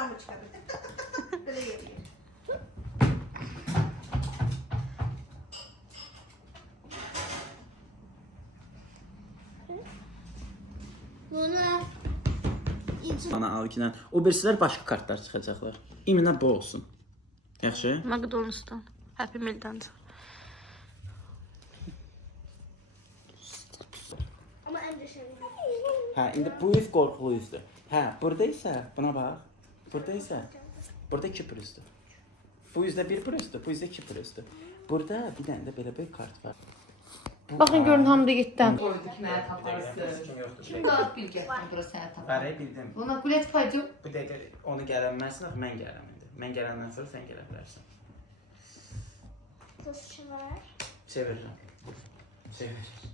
Camı çıxarır. Belə yeriyir. Bunu Ana algindən. O birisilər başqa kartlar çıxacaqlar. İmina bu olsun. Yaxşı? McDonald's'dan. Happy Meal'dən çıx. ama en düşen. Hə, indi bu yüz qorxulu yüzdür. Hə, burada isə, buna bax. Burada isə, burada 2 pürüzdür. Bu yüzdə 1 pürüzdür, bu yüzdə 2 pürüzdür. Burada bir dənə də belə bir kart var. Baxın görün hamıda getdən. Koyduk mənə taparsın. Kim Daha bir gətirdim bura sənə tapar. Bəri bildim. Ona bilet paycım. Bu dəqiqə onu gələnməsin, mən gələm indi. Mən gələndən sonra sən gələ bilərsən. Kız var. Çevirirəm. Çevir.